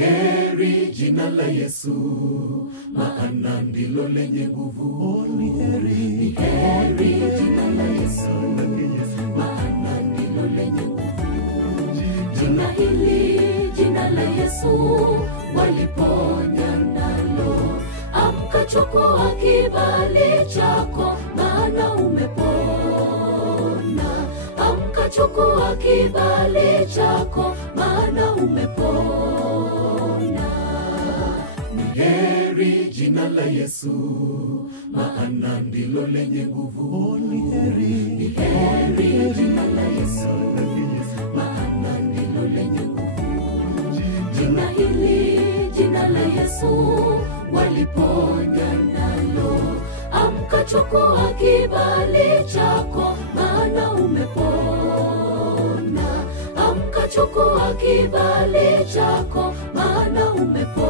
heri jina la Yesu, maana ndilo lenye nguvu. Ni heri jina la Yesu, maana ndilo lenye nguvu. Jina hili, jina la Yesu, waliponya nalo. Amka chukua kibali chako, maana umepona. Amka chukua kibali chako, maana umepona. Ni heri jina la Yesu, maana ndilo lenye nguvu. Ni heri jina la Yesu, maana ndilo lenye nguvu. Jina hili, jina la Yesu, waliponya nalo. Amka chukua kibali chako, maana umepona. Amka chukua kibali chako, maana umepona.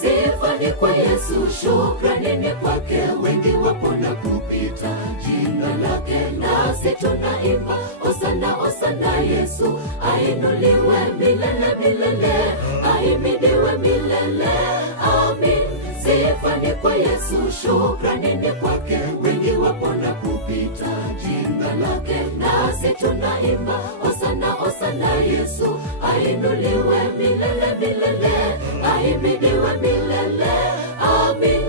Sifa ni kwa Yesu, shukrani ni kwake, wengi wapona kupita jina lake. Nasi tunaimba hosana, hosana Yesu, ainuliwe milele milele, ahimidiwe milele, amin. Sifa ni kwa Yesu, shukrani ni kwake, wengi wapona kupita jina lake. Nasi tunaimba hosana, hosana Yesu, ainuliwe milele milele, ahimidiwe milele, amin.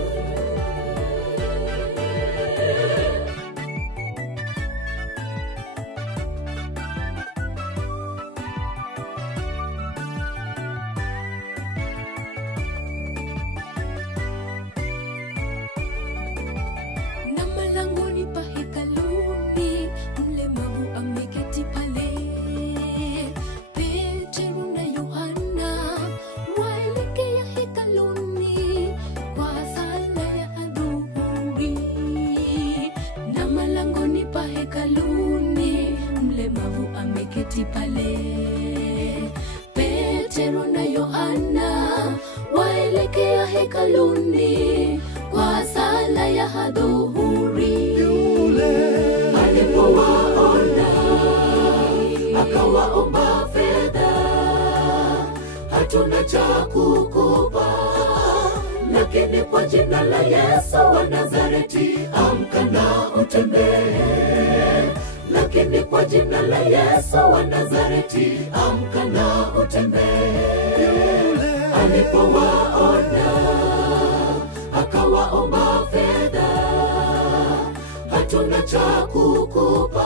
Langoni pa hekaluni, mlemavu ameketi pale. Petro na Yohana waelekea hekaluni kwa sala ya adhuhuri. Na malangoni pa hekaluni, mlemavu ameketi pale. Petro na Yohana waelekea hekaluni kwa sala ya adhuhuri. Alipowaona akawaomba fedha, hatuna cha kukupa, lakini kwa jina la Yesu wa Nazareti, amka na utembee. Lakini kwa jina la Yesu wa Nazareti, amka na utembee. Alipowaona akawaomba fedha, hatuna cha kukupa,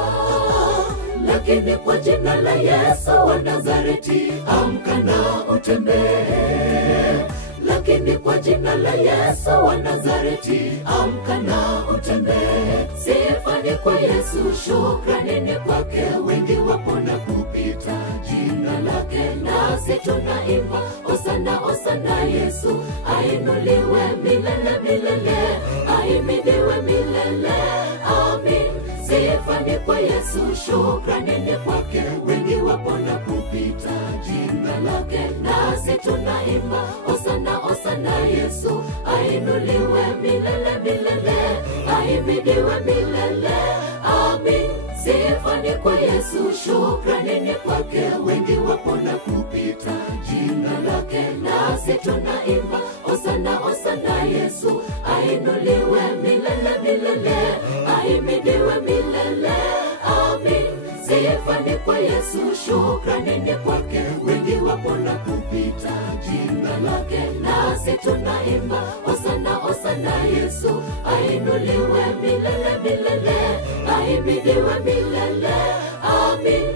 lakini kwa jina la Yesu wa Nazareti, amka na utembee. Lakini kwa jina la Yesu wa Nazareti, amka na utembee. Sifa ni kwa Yesu, shukrani ni kwake, wengi wapona kupita jina lake. Nasi tunaimba hosana, hosana Yesu, ainuliwe milele milele, ahimidiwe milele, amin. Sifa ni kwa Yesu, shukrani ni kwake, wengi wapona kupita jina lake. Nasi tunaimba hosana, hosana Yesu, ainuliwe milele milele, ahimidiwe milele, amin. Sifa ni kwa Yesu, shukrani ni kwake, wengi wapona kupita jina lake. Nasi tunaimba hosana, hosana Yesu, ainuliwe milele milele, ahimidiwe milele, amin. Sifa ni kwa Yesu, shukrani ni kwake, wengi wapona kupita jina lake. Nasi tunaimba hosana, hosana Yesu, ainuliwe milele milele, ahimidiwe milele, amin.